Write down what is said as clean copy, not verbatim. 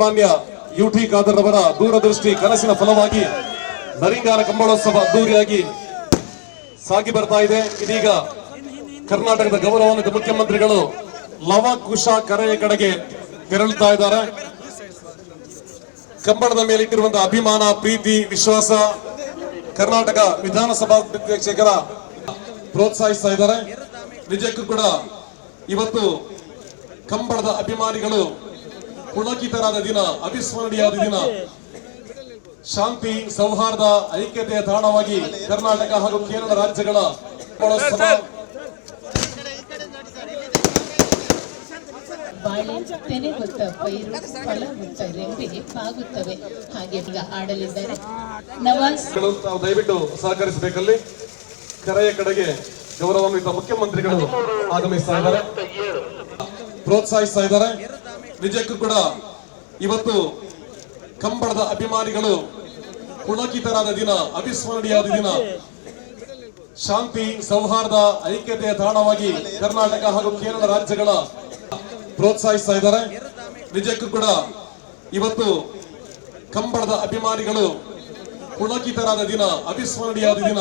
ಸನ್ಮಾನ್ಯ ಯುಟಿ ಖಾದರ್ ಅವರ ದೂರದೃಷ್ಟಿ ಕನಸಿನ ಫಲವಾಗಿ ನರಿಂಗಾನ ಕಂಬಳೋತ್ಸವ ಅದ್ದೂರಿಯಾಗಿ ಸಾಗಿ ಬರ್ತಾ ಇದೆ. ಇದೀಗ ಕರ್ನಾಟಕದ ಗೌರವಾನ್ವಿತ ಮುಖ್ಯಮಂತ್ರಿಗಳು ಲವಕುಶ ಕರೆಯ ಕಡೆಗೆ ತೆರಳುತ್ತಾ ಇದ್ದಾರೆ. ಕಂಬಳದ ಮೇಲಿಟ್ಟಿರುವಂತಹ ಅಭಿಮಾನ, ಪ್ರೀತಿ, ವಿಶ್ವಾಸ ಕರ್ನಾಟಕ ವಿಧಾನಸಭಾ ಅಧ್ಯಕ್ಷರ ಪ್ರೋತ್ಸಾಹಿಸ್ತಾ ಇದ್ದಾರೆ. ನಿಜಕ್ಕೂ ಕೂಡ ಇವತ್ತು ಕಂಬಳದ ಅಭಿಮಾನಿಗಳು ಪುಳಕಿತರಾದ ದಿನ, ಅವಿಸ್ಮರಣೀಯವಾದ ದಿನ. ಶಾಂತಿ, ಸೌಹಾರ್ದ, ಐಕ್ಯತೆಯ ತಾಣವಾಗಿ ಕರ್ನಾಟಕ ಹಾಗೂ ಕೇರಳ ರಾಜ್ಯಗಳ ಬಾಳೆ ತೆನೆ ಹೊತ್ತ ಪೈರು, ಫಲ ಹೊತ್ತ ರೆಂಬೆ ಬಾಗುತ್ತವೆ. ಹಾಗೆ ಈಗ ಆಡಲಿದ್ದಾರೆ ನವಾಜ್. ದಯವಿಟ್ಟು ಸಹಕರಿಸಬೇಕಲ್ಲಿ. ಕರೆಯ ಕಡೆಗೆ ಗೌರವಾನ್ವಿತ ಮುಖ್ಯಮಂತ್ರಿಗಳು ಆಗಮಿಸ್ತಾ ಇದ್ದಾರೆ, ಪ್ರೋತ್ಸಾಹಿಸ್ತಾ ಇದ್ದಾರೆ. ನಿಜಕ್ಕೂ ಕೂಡ ಇವತ್ತು ಕಂಬಳದ ಅಭಿಮಾನಿಗಳು ಪುಳಕಿತರಾದ ದಿನ, ಅವಿಸ್ಮರಣೀಯವಾದ ದಿನ. ಶಾಂತಿ, ಸೌಹಾರ್ದ, ಐಕ್ಯತೆಯ ತಾಣವಾಗಿ ಕರ್ನಾಟಕ ಹಾಗೂ ಕೇರಳ ರಾಜ್ಯಗಳ ಪ್ರೋತ್ಸಾಹಿಸ್ತಾ ಇದ್ದಾರೆ. ನಿಜಕ್ಕೂ ಕೂಡ ಇವತ್ತು ಕಂಬಳದ ಅಭಿಮಾನಿಗಳು ಪುಳಕಿತರಾದ ದಿನ, ಅವಿಸ್ಮರಣೀಯವಾದ ದಿನ.